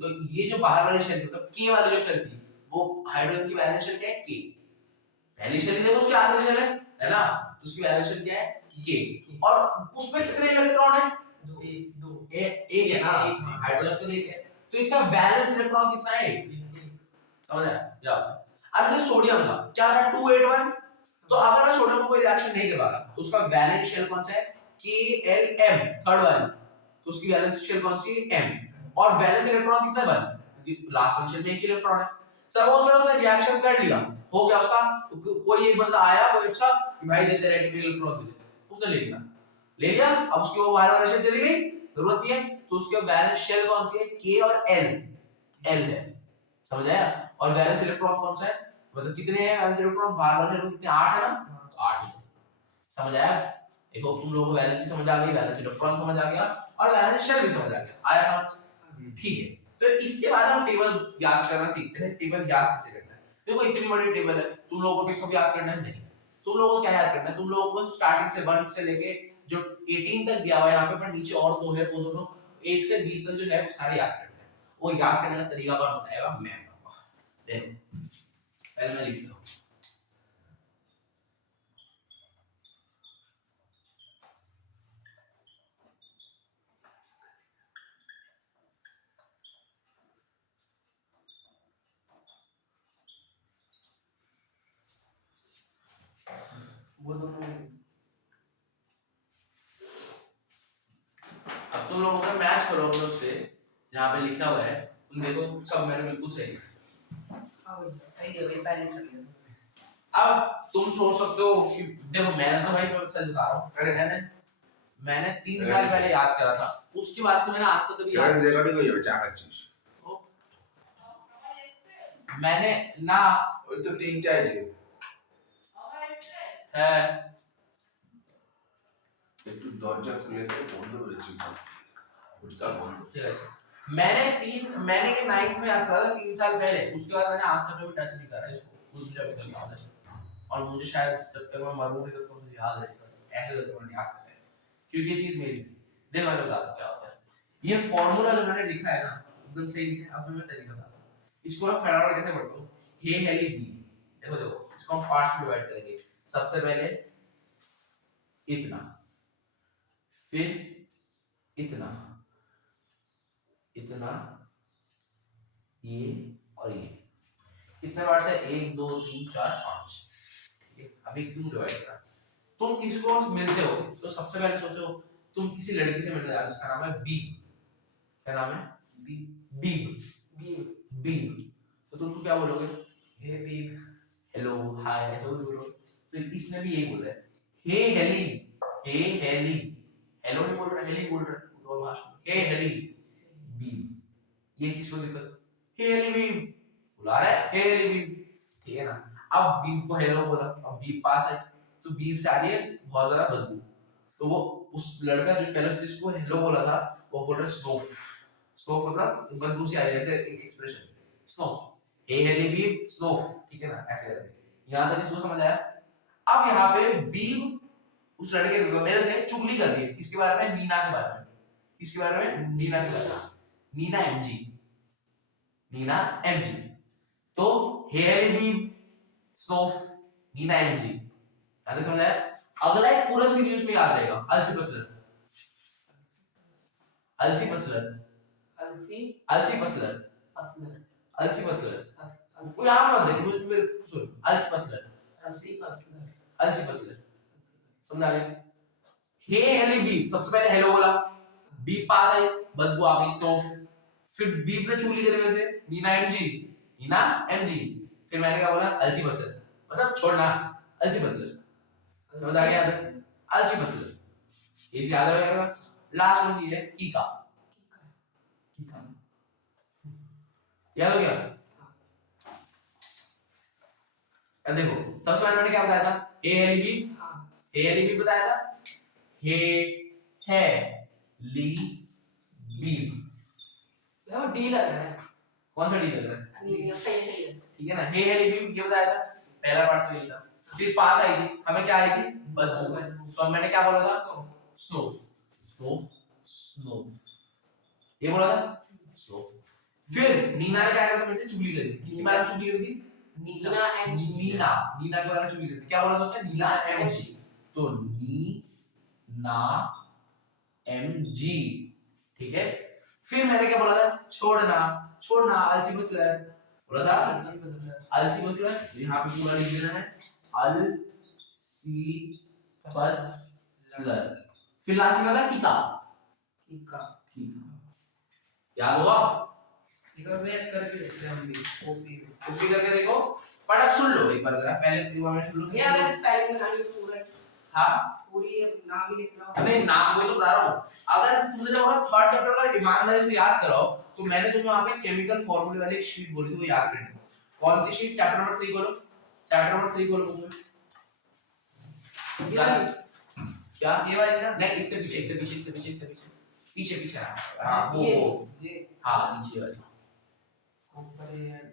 तो ये जो बाहर वाली शेल थी मतलब के वाली जो शेल थी, वो हाइड्रोजन की वैलेंस शेल क्या है, के। पहली शेल देखो उसकी आखिरी शेल है ना, तो उसकी वैलेंस शेल क्या है, के। और उसमें कितने इलेक्ट्रॉन है, 2 एक है ना, हाइड्रोजन तो एक है, तो इसका वैलेंस इलेक्ट्रॉन कितना है, समझ आया क्या। अब जैसे सोडियम था, क्या था 281, तो अगर मैं सोडियम को कोई रिएक्शन नहीं करवाता तो उसका वैलेंस शेल कौन सा है, KLM, थर्ड वाली, तो उसकी वैलेंस शेल कौन सी है, M। और वैलेंस इलेक्ट्रॉन कितना बन, क्योंकि लास्ट वाली शेल में एक इलेक्ट्रॉन है। सपोज करो उसने रिएक्शन कर लिया, हो गया उसका, कोई एक बंदा आया कोई अच्छा कि भाई दे तेरे इलेक्ट्रॉन दे, उसने ले लिया, अब उसकी वो बाहर वाली शेल चली गई, जरूरत नहीं है, तो उसके वैलेंस शेल कौन सी है, K और L है, समझ आया। और वैलेंस इलेक्ट्रॉन कौन सा है, मतलब कितने हैं वैलेंस इलेक्ट्रॉन, बाहर वाले इलेक्ट्रॉन कितने, 8 है ना, तो 8 ही है, समझ आया। देखो तुम लोगों को वैलेंस समझ आ गई, वैलेंस इलेक्ट्रॉन समझ आ गया और वैलेंस शेल भी समझ आ गया, आया समझ, ठीक है। तो इसके बाद हम टेबल याद करना सीखते हैं, टेबल याद कैसे करना है। देखो इतनी बड़ी टेबल है, तुम लोगों को भी सब याद करना है, नहीं, तुम लोगों को क्या याद करना है, तुम लोगों को स्टार्टिंग से 1 से लेके जो 18 तक दिया हुआ है यहाँ पे, पर नीचे और 2 है, वो दोनों 1 से 20 तक जो है वो सारे याद करना है। वो याद करने का तरीका कौन बताएगा, मैं बताऊंगा। देखो पहले मैं लिखता हूँ, वो दोनों। अब तुम लोगों का मैच करो अपने उससे जहाँ पे लिखा हुआ है, तुम देखो सब मैंने बिल्कुल सही है। हाँ भाई सही है, वही बैलेंस कर लिया। अब तुम सोच सकते हो कि देखो मैंने तो भाई सच बता रहा हूँ, अरे है ना, मैंने 3 साल पहले याद करा था, उसके बाद से मैंने आज तक कभी याद রেকর্ডিং হয়ে যাবে চা খাচ্ছিস मैंने ना ওই তো তিনটায় যে है একটু দরজা খুলে তো বন্ধ করেছি ফুচকা বন্ধ ठीक है। मैंने ये 9th में याद करा था 3 साल पहले, उसके बाद मैंने आज तक कभी टच नहीं करा इसको, मुझे अभी तक याद है। और मुझे शायद जब तक मैं मरूंगी तब तक मुझे याद रहेगा, ऐसे करके मैंने याद करा है क्योंकि ये चीज मेरी थी। देखो मैं बताता हूं क्या होता है। ये फार्मूला जो मैंने लिखा है ना एकदम सही लिखा है। अब मैं तरीका बताता हूं, इसको मैं फटाफट कैसे पढ़ता हूं। हे हेली बी, देखो देखो इसको हम पार्ट्स में डिवाइड करेंगे। सबसे पहले इतना, फिर इतना, इतना, ये और ये कितने पार्ट्स है 1 2 3 4 5। ठीक है, अभी क्यों डिवाइड करा। तुम किसी को मिलते हो तो सबसे पहले सोचो तुम किसी लड़की से मिलने जा रहे हो, उसका नाम है बी। क्या नाम है? बी। बीब। बीब। बीब। तो तुम उसको क्या बोलोगे? हे बीब, हेलो, हाय, ऐसा बोलोगे। तो इसने भी यही बोला है, हे हेली, हे हेली। हेलो नहीं बोल रहा, हेली बोल रहा है और भाषा में। हे हेली बीब। ये किसको दिक्कत? हे हेली बीब बुला रहा है, हे हेली बीब। ठीक है ना। अब बीब को हेलो बोला, अब बीब पास है तो बीब से आ रही है बहुत ज्यादा बदबू। तो वो उस लड़का जो पहले जिसको हेलो बोला था वो बोल रहा है स्नोफ। स्नोफ मतलब बदबू से आ रही है, ऐसे एक एक्सप्रेशन स्नोफ। हे हेली बीब स्नोफ। ठीक है ना, ऐसे करके। यहां तक इसको समझ आया। अब यहाँ पे बीब उस लड़के को मेरे से चुगली कर रही है, किसके बारे में? नीना के बारे में। किसके बारे में? नीना के बारे में। Neena MG, Neena MG. तो हेयर बीब स्नोफ नीना एमजी। आगे समझ आया। अगला एक पूरा सीरीज में याद रहेगा, अलसी पसलर। अलसी पसलर, अल्फी अलसी पसलर, असलर अलसी पसलर। अल्फी वो यहाँ मत देख, मेरे सुन, अलसी पसलर, अलसी असलर अलसी पसलर। समझ आ गया। हे हेली बीब, सबसे पहले हेलो बोला, बीब पास आई, बदबू आ गई स्नोफ। फिर बीब ने चुगली करी मेरे से, नीना एमजी, नीना एमजी। फिर मैंने क्या बोला? अलसी बसलर, मतलब छोड़ना, अलसी बसलर। समझ आ गया? अलसी बसलर, ये याद रहेगा। लास्ट में चीज है कीका। कीका याद हो गया? अब देखो सबसे पहले मैंने क्या बताया था? हे हेली बीब, हे हेली बीब बताया था। हे है ली बीब, वो डी लग रहा है। कौन सा डी लग रहा है? नहीं ये सही नहीं है। ठीक है ना। हे हेली बीब ये बताया था, पहला पार्ट तो यही था। फिर पास आई थी, हमें क्या आई थी? बदबू। तो मैंने क्या बोला था? स्नोफ, स्नोफ, स्नोफ, ये बोला था स्नोफ। फिर नीना ने क्या करा था? मेरे से चुगली करी थी। किसके बारे में चुगली करी थी? नीना एमजी। नीना, नीना के बारे में चुगली करी थी। क्या बोला था उसने? नीना एमजी। तो नीना एमजी। ठीक है। फिर मैंने क्या बोला था? छोड़ना, छोड़ना, अलसी बसलर बोला था। अलसी असलर अलसी बसलर यहाँ पे पूरा लिख देना है, अलसी बसलर। फिर लास्ट में वाला कीका, कीका कीका याद हुआ? एक बार वेट करके देखते हैं हम भी कॉपी कॉपी करके देखो। पर अब सुन लो एक बार जरा, पहले एक बार मैं सुन लो। ये अगर स्पेलिंग बनानी हो पूरा हाँ पूरी नाम ही लिखना हो। नहीं, नाम वही तो बता रहा हूँ। अगर तुमने जब वहाँ थर्ड चैप्टर का ईमानदारी से याद कराओ तो मैंने तुम्हें वहाँ पे केमिकल फॉर्मूले वाली एक शीट बोली थी, वो याद करनी। कौन सी शीट? चैप्टर नंबर 3 खोलो, चैप्टर नंबर 3 खोलो तुम। ये वाली क्या? ये वाली ना? नहीं, इससे पीछे, इससे पीछे, इससे पीछे, इससे पीछे, पीछे पीछे। हाँ वो ये हाँ नीचे वाली, ऊपर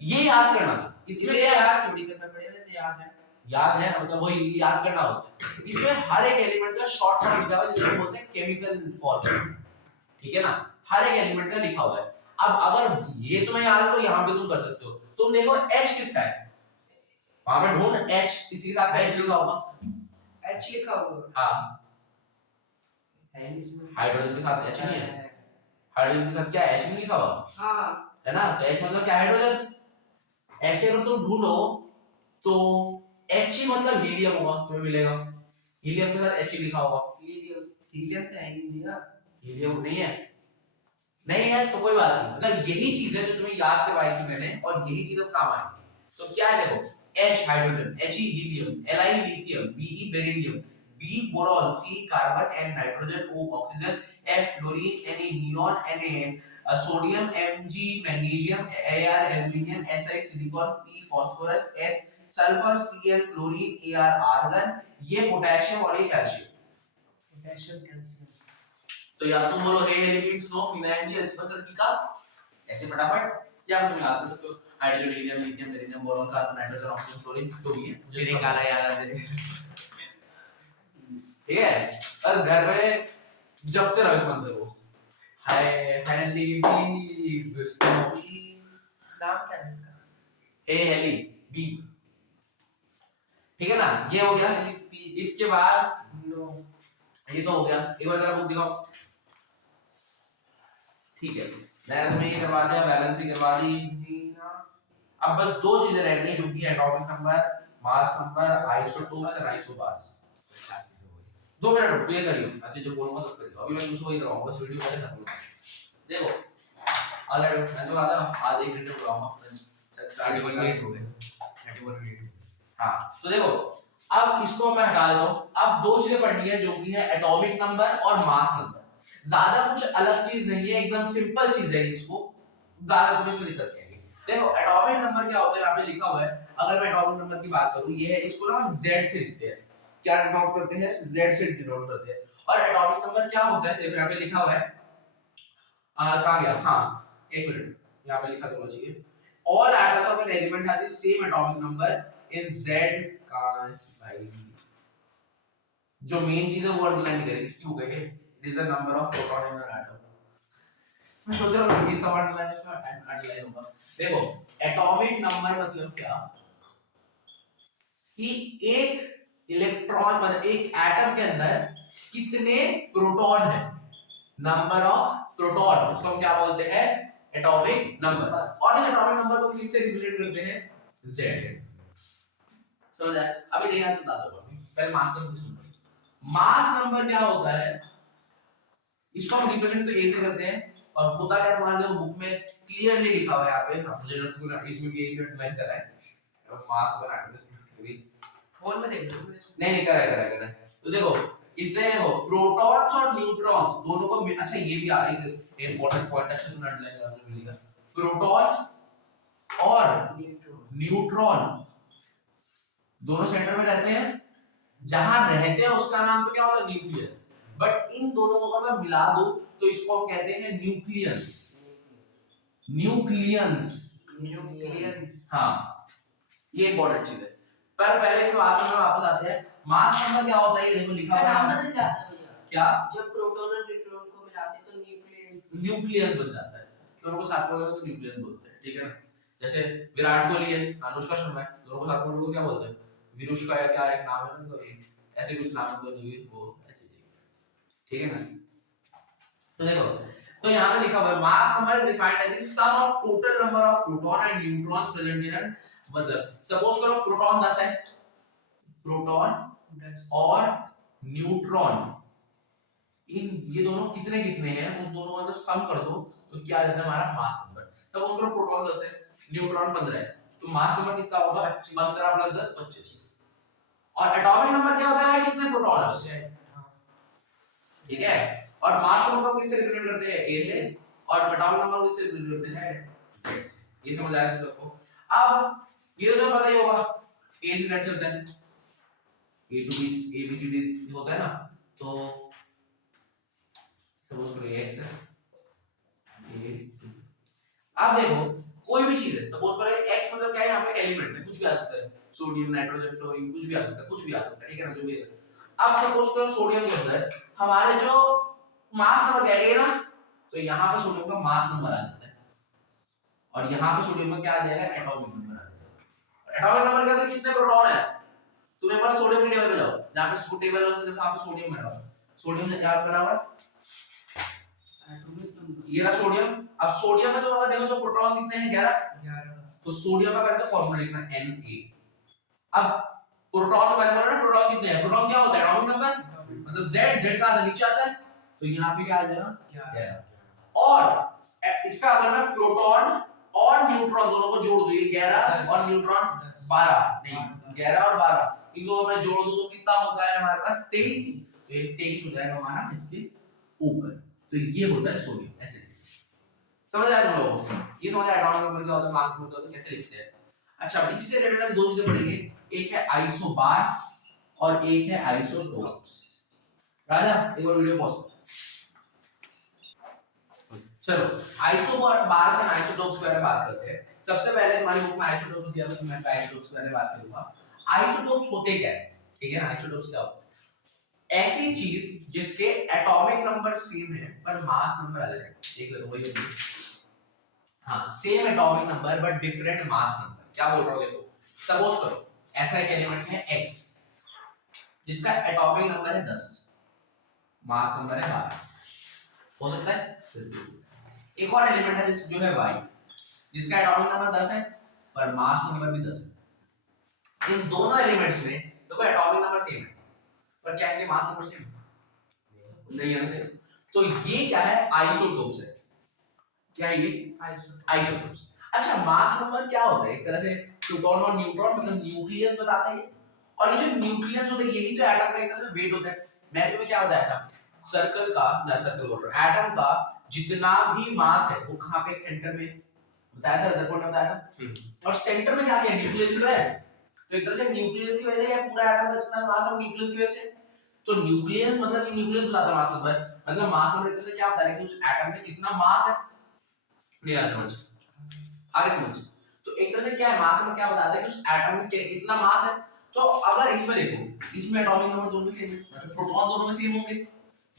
ये याद करना था। इसमें ये क्या याद थोड़ी करना पड़ेगा तो याद है। याद है ना, मतलब वही याद करना होता है। इसमें हर एक एलिमेंट का शॉर्ट फॉर्म लिखा हुआ है जिसको बोलते हैं केमिकल फॉर्मूला। ठीक है ना, हर एक एलिमेंट का लिखा हुआ है। अब अगर ये तुम्हें याद हो यहाँ पे तुम कर सकते हो। तुम देखो H किसका है, वहां पे ढूंढ H, किसी के साथ H लिखा होगा। एच लिखा हुआ हाँ, है इसमें। हाइड्रोजन के साथ H नहीं है, हाइड्रोजन के साथ क्या H नहीं लिखा हुआ हाँ है ना। तो H मतलब क्या? हाइड्रोजन। ऐसे अगर तुम ढूंढो तो H ही मतलब हीलियम होगा, तुम्हें मिलेगा। हीलियम के साथ H ही लिखा होगा। हीलियम हीलियम तो है नहीं भैया। हीलियम नहीं है, नहीं है तो कोई बात नहीं। मतलब यही चीज है जो तुम्हें याद करवाई थी मैंने, और यही चीज अब काम आएगी। तो क्या है देखो, H hydrogen, He helium, Li lithium, Be beryllium, B boron, C carbon, N nitrogen, O oxygen, F fluorine, Na neon, Na sodium, Mg magnesium, Ar aluminium, Si silicon, P phosphorus, S sulphur, Cl chlorine, Ar argon, ये potassium और ये calcium. Potassium calcium. तो या तुम बोलो हे elements नो फिनाइल जी एस प्लस का ऐसे फटाफट, या तुम याद कर सकते हो hydrogen, helium, lithium, beryllium, boron, carbon, nitrogen, oxygen, fluorine जो भी है मुझे मेरे काला याद आ जाए। ठीक है, बस घर में जपते रहो इस मंत्र को। हाय हेली बी विष्णु, नाम क्या है इसका? हे हेली बी, ठीक है ना, ये हो गया। इसके बाद नो, ये तो हो गया, एक बार जरा बुक दिखाओ। ठीक है, मैंने तुम्हें ये करवा दिया, बैलेंसिंग करवा दी। अब बस दो चीजें रह गई जो कि atomic number, mass number, isotopes और आइसोबार्स। 2 मिनट रुक, ये करियो, मैं जो बोलूंगा सब करियो। अभी मैं तुमसे वही कराऊंगा, बस वीडियो पहले खत्म हो। देखो ऑलरेडी मैं तो आधा 1 घंटे कराऊंगा, 41 मिनट हो गए, 31 मिनट। हां तो देखो, अब इसको मैं हटा देता हूं। अब दो चीजें पढ़नी है जो कि है एटॉमिक नंबर और मास नंबर। ज्यादा कुछ अलग चीज नहीं है, एकदम सिंपल चीज है, इसको ज्यादा कुछ इसमें दिक्कत नहीं है। देखो एटॉमिक नंबर क्या होता है, यहाँ पे लिखा हुआ है। अगर मैं एटॉमिक नंबर की बात करूं, ये है, इसको ना हम Z से लिखते हैं। क्या डिनोट करते हैं? Z से डिनोट करते हैं। और एटॉमिक नंबर क्या होता है, देखो यहाँ पे लिखा हुआ है, कहां गया, हां 1 मिनट, यहाँ पे लिखा होना चाहिए। All atoms of an element have the same atomic number in Z का भाई, जो मेन चीज है वो अंडरलाइन करें, इसकी हो गई, it is the number of proton in an atom. मैं सोच रहा हूं ये सब अंडरलाइन इसमें अंडरलाइन होगा। देखो एटॉमिक नंबर मतलब क्या, कि एक इलेक्ट्रॉन मतलब एक एटम के अंदर कितने प्रोटॉन है, नंबर ऑफ प्रोटॉन, उसको हम क्या बोलते हैं, एटॉमिक नंबर। और इस एटॉमिक नंबर को किससे रिप्रेजेंट करते हैं, Z। समझ आया? अभी नहीं आता बता दो, पहले मास नंबर सुनो। मास नंबर क्या होता है, इसको हम रिप्रेजेंट तो A से करते हैं, और होता क्या मान लो बुक में क्लियरली लिखा हुआ है, यहाँ पे मुझे इसमें भी एक लाइन करा है, मास बना के फोन में देख लो। नहीं करा। तो देखो इसने देखो प्रोटॉन्स और न्यूट्रॉन्स दोनों को, अच्छा ये भी एक इंपॉर्टेंट पॉइंट है, तुमने अंडरलाइन करना मिलेगा। प्रोटॉन और न्यूट्रॉन दोनों सेंटर में रहते हैं, जहां रहते हैं उसका नाम तो क्या होता है, न्यूक्लियस। बट इन दोनों को अगर मैं मिला दूं तो इसको हम कहते हैं न्यूक्लियंस। न्यूक्लियंस, हाँ ये इंपॉर्टेंट चीज है। पर पहले इस मास नंबर वापस आते हैं। मास नंबर क्या होता है, ये देखो लिखा हुआ है, नाम बदल जाता है भैया, क्या, जब प्रोटॉन और न्यूट्रॉन को मिलाते हैं तो न्यूक्लियस बन जाता है। दोनों को साथ में तो न्यूक्लियस बोलते हैं, ठीक है ना। जैसे विराट कोहली है, अनुष्का शर्मा है, दोनों को साथ में क्या बोलते हैं, विरुष्का या क्या एक नाम है ना, ऐसे कुछ नाम है दोनों के, वो ऐसे, ठीक है ना। तो देखो, तो यहाँ पे लिखा हुआ है mass number is defined as the sum of total number of proton and neutrons present in an, मतलब सपोज करो प्रोटॉन 10 है, प्रोटॉन और न्यूट्रॉन, इन ये दोनों कितने कितने हैं, उन दोनों का जब सम कर दो तो क्या आ जाता है हमारा मास नंबर। सपोज करो प्रोटॉन 10 है, न्यूट्रॉन 15 है, तो मास नंबर कितना होगा, 15 + 10 25। और एटॉमिक नंबर क्या होता है भाई, कितने प्रोटॉन है उससे, ठीक है। और मास नंबर को किससे रिप्रेजेंट करते हैं, A से, और एटॉमिक नंबर को किससे रिप्रेजेंट करते हैं, Z से। ये समझ आया सबको। अब ये तो पता ही होगा, A से Z चलता है, A to B, A B C D होता है ना, तो सपोज करो X है, अब देखो कोई भी चीज है, सपोज करो X मतलब क्या है, यहाँ पे एलिमेंट है, कुछ भी आ सकता है, सोडियम, नाइट्रोजन, फ्लोरीन, कुछ भी आ सकता है, कुछ भी आ सकता है, ठीक है ना, जो भी है। अब सपोज करो सोडियम के अंदर हमारे जो मास नंबर क्या है ना, तो यहाँ पे सोडियम का मास नंबर आ जाता है, और यहाँ पे सोडियम का क्या आ जाएगा, एटॉमिक नंबर आ जाएगा। एटॉमिक नंबर क्या है, कितने प्रोटॉन है, तुम एक बार सोडियम के टेबल पे जाओ, जहाँ पे टेबल है उसमें यहाँ पे सोडियम बना हुआ है, सोडियम से क्या बना हुआ है, ये रहा सोडियम। अब सोडियम में तो अगर देखो तो प्रोटॉन कितने हैं, 11, तो सोडियम का करके फार्मूला लिखना Na। अब प्रोटॉन का मतलब ना, प्रोटॉन कितने हैं, प्रोटॉन क्या होता है, एटॉमिक नंबर, मतलब Z का आधा नीचे आता है, तो यहाँ पे क्या आ जाएगा, 11। और इसका अगर मैं प्रोटॉन और न्यूट्रॉन दोनों को जोड़ दूं, ये 11 और न्यूट्रॉन 12, नहीं 11 और 12, इनको मैं जोड़ दूं तो कितना होता है हमारे पास 23, तो ये 23 हो जाएगा हमारा इसके ऊपर। तो ये होता है सोडियम एसिड। समझ आया तुम लोगों को? ये समझ आया एटॉमिक नंबर क्या होता है, मास नंबर होता है, कैसे लिखते हैं। अच्छा, अब इसी से रिलेटेड हम दो चीजें पढ़ेंगे, एक है आइसोबार और एक है आइसोटोप्स। राजा एक बार वीडियो पॉज। चलो आइसोबार से आइसोटोप्स के बारे में बात करते हैं। सबसे पहले हमारी बुक में आइसोटोप्स दिया था, तो मैं आइसोटोप्स के बारे में बात करूंगा। आइसोटोप्स होते क्या है, ठीक है ना? आइसोटोप्स क्या होता है? ऐसी चीज जिसके एटॉमिक नंबर सेम है पर मास नंबर अलग है। देख लो वही होती है। हाँ, same atomic number but different mass number. क्या बोल रहा हूँ देखो, सपोज करो ऐसा एक एलिमेंट है x जिसका एटॉमिक नंबर है 10, मास नंबर है 12, हो सकता है। एक और एलिमेंट है जो है y जिसका एटॉमिक नंबर 10 है पर मास नंबर भी 10 है। इन दोनों एलिमेंट्स में देखो एटॉमिक नंबर सेम है पर क्या इनके मास नंबर सेम नहीं है ना सेम। तो ये क्या है, आइसोटोप्स है। क्या है ये? आइसोटोप्स। अच्छा, मास नंबर क्या होता है? एक तरह से प्रोटॉन और न्यूट्रॉन मतलब न्यूक्लियस बताता है ये। और ये जो न्यूक्लियस होता है यही तो एटम का एक तरह से वेट होता है। मैंने तुम्हें क्या बताया था, सर्कल का ना सर्कल बोल रहा हूं, एटम का जितना भी मास है वो कहां पे, एक सेंटर में बताया था, रदरफोर्ड ने बताया था। और सेंटर में क्या है, न्यूक्लियस जो है। तो एक तरह से न्यूक्लियस की वजह से पूरा एटम का जितना मास है न्यूक्लियस की वजह से। तो न्यूक्लियस मतलब कि न्यूक्लियस बताता है मास नंबर, मतलब मास नंबर एक तरह से क्या बता रहा है कि उस एटम में कितना मास है। नहीं आ समझ, आगे समझ। तो एक तरह से क्या है, मास नंबर क्या बताता है कि उस एटम में कितना मास है। तो अगर इसमें देखो, इसमें एटॉमिक नंबर दोनों में सेम है, मतलब प्रोटॉन दोनों में सेम होंगे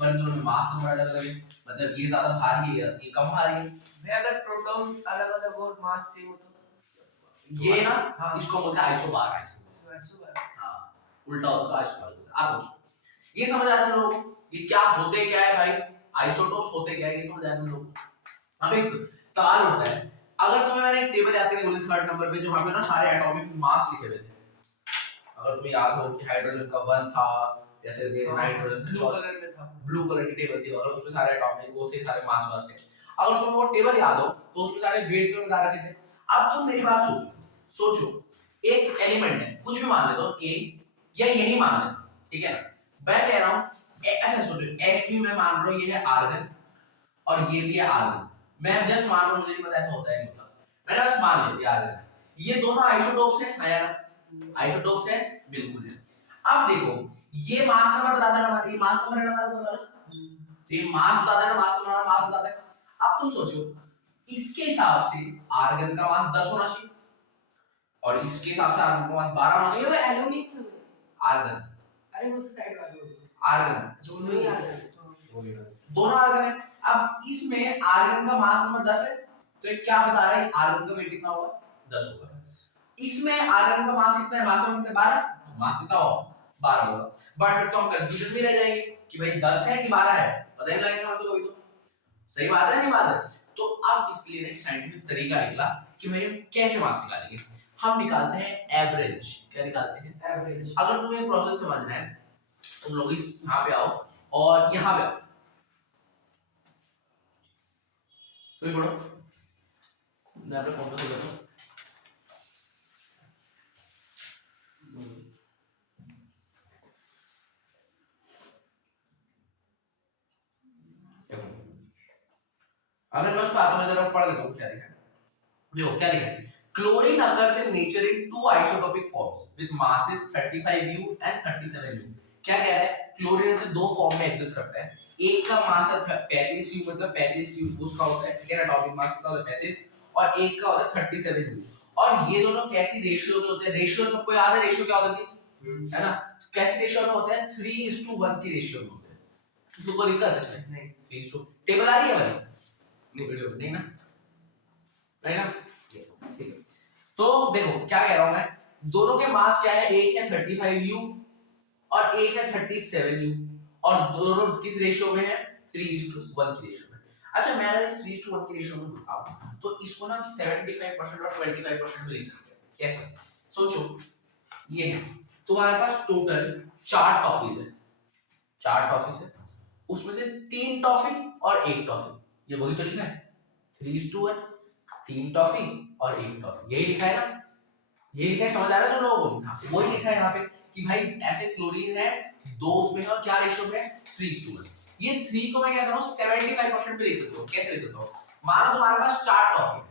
पर दोनों में मास नंबर अलग अलग है। मतलब ये ज्यादा भारी है, ये कम भारी है। भाई अगर प्रोटॉन अलग अलग और मास सेम हो तो ये ना, हाँ, इसको बोलते हैं आइसोबार। हाँ, उल्टा होता है आइसोबार। आप ये समझ आया तुम लोग, ये क्या होते क्या है भाई, आइसोटोप्स होते क्या है, ये समझ आया तुम लोग। अब एक सवाल उठता है, अगर तुम्हें मैंने एक टेबल याद करके बोली थर्ड नंबर पे जो वहां पे ना सारे एटॉमिक मास लिखे हुए थे, अगर तुम्हें याद हो कि हाइड्रोजन का 1 था, जैसे कि नाइट्रोजन ब्लू कलर में था, ब्लू कलर की टेबल थी और उसमें सारे एटॉमिक वो थे, सारे मास वास थे। अगर तुम्हें वो टेबल याद हो तो उसमें सारे वेट भी बता रखे थे। अब तुम मेरी बात सोचो, एक एलिमेंट है, कुछ भी मान ले दो ए या यही मान ले, ठीक है ना? मैं कह रहा हूं ऐसा सोचो, x भी मैं मान रहा हूं ये है आर्गन और ये भी है आर्गन। मैं जस्ट मान रहा हूं, मुझे नहीं पता ऐसा होता है नहीं होता, मैंने बस मान लिया आर्गन। ये दोनों आइसोटोप्स हैं, है ना? आइसोटोप्स है, बिल्कुल है। अब देखो ये मास नंबर बताता है हमारा, ये मास नंबर है हमारा, तो ये मास बताता है ना, मास नंबर मास बताता है। अब तुम सोचो इसके हिसाब से आर्गन का मास 10 होना चाहिए और इसके हिसाब से आर्गन का मास 12 होना चाहिए। ये वो एल्यूमिनियम है। आर्गन, अरे वो तो साइड वाले हो गए। आर्गन दोनों ही आर्गन है। दोनों आर्गन है। अब इसमें आर्गन का मास नंबर 10 है, तो ये क्या बता रहा है, आर्गन का वेट कितना होगा, 10 होगा। इसमें आर्गन का मास कितना है, मास नंबर कितना है, 12, मास कितना होगा, 12 होगा। बट फिर तो हम कंफ्यूजन में रह जाएंगे कि भाई 10 है कि 12 है, पता नहीं लगेगा हम तो कभी। तो सही बात है नहीं बात है? तो अब इसके लिए एक साइंटिफिक तरीका निकला कि भाई हम कैसे मास निकालेंगे। हम निकालते हैं एवरेज। क्या निकालते हैं, एवरेज। अगर तुम्हें ये प्रोसेस समझना है तुम लोग इस यहाँ पे आओ और यहाँ पे आओ, तो ये पढ़ो, मैं अपने फोन पे खोल लेता हूँ। अगर मैं उस पर आता हूँ, मैं जरा पढ़ देता हूँ क्या लिखा है। देखो क्या लिखा है, chlorine occurs in nature in two isotopic forms with masses 35U and 37U। क्या कह रहा है, क्लोरीन ऐसे दो फॉर्म में एग्जिस्ट करता है। एक का मास है 35U, मतलब 35U उसका होता है, ठीक है ना, एटॉमिक मास कितना होता है 35, और एक का होता है 37U। और ये दोनों कैसी रेशियो में होते हैं, रेशियो सबको याद है, रेशियो क्या होती है ना? कैसी रेशियो में होते हैं, 3:1 की रेशियो में होते हैं। तो कोई दिक्कत है इसमें नहीं? 3:, टेबल आ रही है भाई? नहीं वीडियो नहीं ना, नहीं ना, ठीक है। तो देखो क्या कह रहा हूं मैं, दोनों के मास क्या है, एक है 35U और एक है 37U, और दोनों किस रेशियो में है, 3:1 की रेशियो में। अच्छा, मैं अगर 3:1 की रेशियो में बताऊं तो इसको ना 75% और 25% में लिख सकते हैं। कैसे, सोचो ये है तुम्हारे पास टोटल 4 टॉफीज है, 4 टॉफीज है, उसमें से 3 टॉफी और 1 टॉफी, ये वही तो लिखा है 3:1, 3 टॉफी और 1 टॉफी, यही लिखा है ना, यही लिखा है, समझ आ रहा है तुम लोगों को? वही लिखा है यहाँ पे कि भाई ऐसे क्लोरीन है 2 उसमें और क्या रेशियो में है 3:1। ये 3 को मैं क्या कर रहा हूं 75% पे लिख सकता हूं। कैसे लिख सकता हूं? मानो तुम्हारे पास 4 टॉफी है,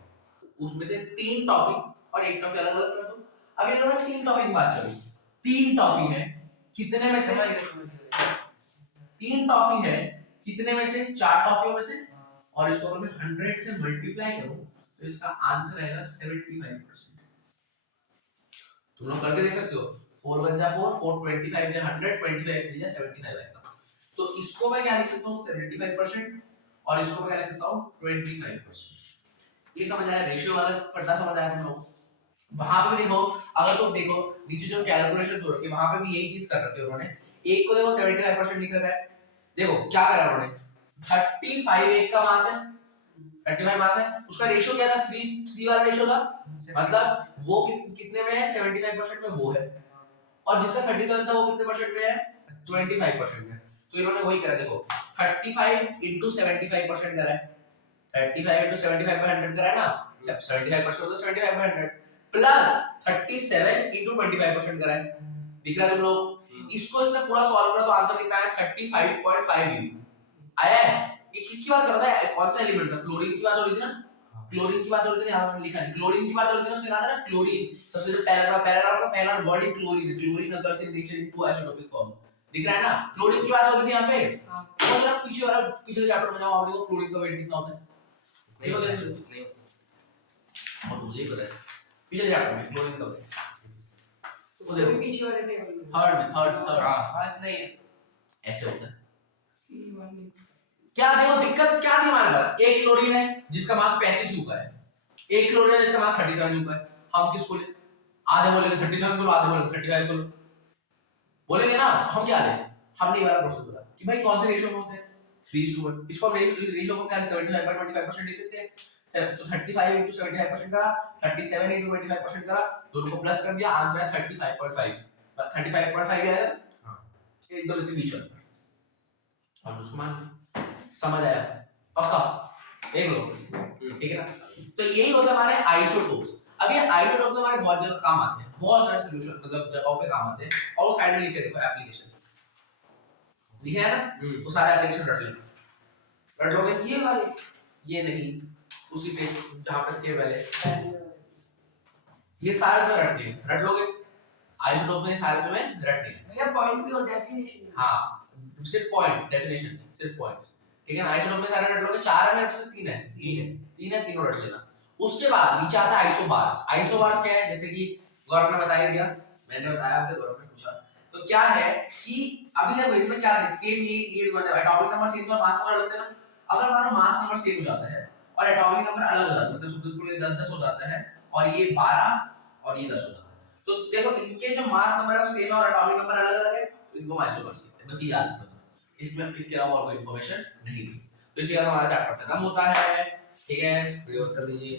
उसमें से 3 टॉफी और 1 टॉफी अलग अलग कर दो। अब अगर मैं 3 टॉफी की बात करूं, 3 टॉफी है कितने में से? 3 टॉफी है कितने में से? 4 टॉफियों में से। और इसको अगर मैं 100 से मल्टीप्लाई करूं तो इसका आंसर आएगा 75%। तुम लोग करके देख सकते हो। 4 × 4 4 25 × 100 25 3 75 आएगा। तो इसको मैं क्या लिख सकता हूं 75% और इसको मैं क्या लिख सकता हूं 25%। ये समझ आया? रेशियो वाला पढ़ना समझ आया तुम लोग? वहां पे भी देखो, अगर तुम देखो नीचे जो कैलकुलेशंस हो रखी है वहां पे भी यही चीज कर रखी है उन्होंने। एक को देखो 75% लिख रखा है। देखो क्या करा उन्होंने, 35 एक का मास है, 35 मास है, उसका रेशियो क्या था 3 वाला रेशियो था, मतलब वो कितने में है 75% में वो है, और जिसका 37 था वो कितने परसेंट में है 25% में। तो इन्होंने वही करा, देखो 35 * 75% करा है, 35 * 75 by 100 करा है ना, 75% तो 75 by 100 प्लस 37 * 25% करा है। दिख रहा है तुम लोग? इसको इसने पूरा सॉल्व करा तो आंसर कितना है 35.5 U आया है। ये किसकी बात कर रहा था? कौन सा एलिमेंट था? क्लोरीन की बात हो रही थी ना, क्लोरीन की बात हो रही थी। यहां मैंने लिखा है क्लोरीन की बात हो रही थी ना, उसने कहा था ना क्लोरीन। सबसे जो पैराग्राफ का पहला वर्ड ही क्लोरीन है। Chlorine occurs in nature in 2 isotopic form. दिख रहा है ना? क्लोरीन की बात हो रही थी यहां पे। तो जरा पीछे वाला पिछले चैप्टर में जाओ, आप देखो क्लोरीन का वेट कितना होता है। देखो देखो और मुझे पता है पिछले चैप्टर में क्लोरीन का वेट तो देखो पीछे वाले टेबल में थर्ड बात नहीं है। ऐसे होता है। क्या देखो दिक्कत क्या थी हमारे पास? एक क्लोरीन है जिसका मास 35 U का है, एक क्लोरीन है जिसका मास 37 U का है। हम किसको ले? आधे बोलेंगे 37 बोलो, आधे बोलेंगे 35 बोलो, बोलेंगे ना। हम क्या ले? हमने ये वाला प्रोसेस बोला कि भाई कौन से रेशियो में होते हैं 3:1। इसको हम रेशियो को क्या 75/25% लिख सकते हैं। तो 35 * 75% का 37 * 25% का, दोनों को प्लस कर दिया, आंसर है 35.5। 35.5 आया। हां एकदम इसके बीच में और उसको मान लो। समझ आया? पक्का? देख लो, ठीक है ना? तो यही होता है हमारे आइसोटोप्स। अब ये आइसोटोप्स हमारे बहुत जगह काम आते हैं, बहुत सारे सॉल्यूशन मतलब जगहों पे काम आते हैं। और वो साइड में लिख के देखो एप्लीकेशन लिखे है ना, वो सारे एप्लीकेशन रट लेना, रट लोगे? ये वाले ये नहीं, उसी पेज जहां पे थे पहले, ये सारे तो रट लिए, रट लोगे? आइसोटोप में सारे तुम्हें रटने हैं। भैया पॉइंट भी और डेफिनेशन हां सिर्फ पॉइंट, डेफिनेशन सिर्फ पॉइंट्स, ठीक है ना? आइसोटोप में सारे रट लोगे। 4 है मेरे पास, 3 है, 3 है, तीनों रट लेना। उसके बाद नीचे आता है आइसोबार्स। आइसोबार्स क्या है? जैसे कि गौरव ने बताया दिया, मैंने बताया आपसे, गौरव ने पूछा। तो क्या है कि अभी ना इसमें क्या है, सेम ये मतलब एटॉमिक नंबर सेम तो मास नंबर अलग है ना। अगर मानो मास नंबर सेम हो जाता है और एटॉमिक नंबर अलग हो जाता है, मतलब बिल्कुल 10-10 हो जाता है और ये 12 और ये 10 हो जाता है, तो देखो इनके जो मास नंबर है वो सेम है और एटॉमिक नंबर अलग-अलग है, तो इनको आइसोबार्स कहते हैं। बस ये याद रखना, इसमें इसके अलावा और कोई इंफॉर्मेशन नहीं थी। तो इसी के साथ हमारा चैप्टर खत्म होता है, ठीक है? वीडियो कर दीजिए।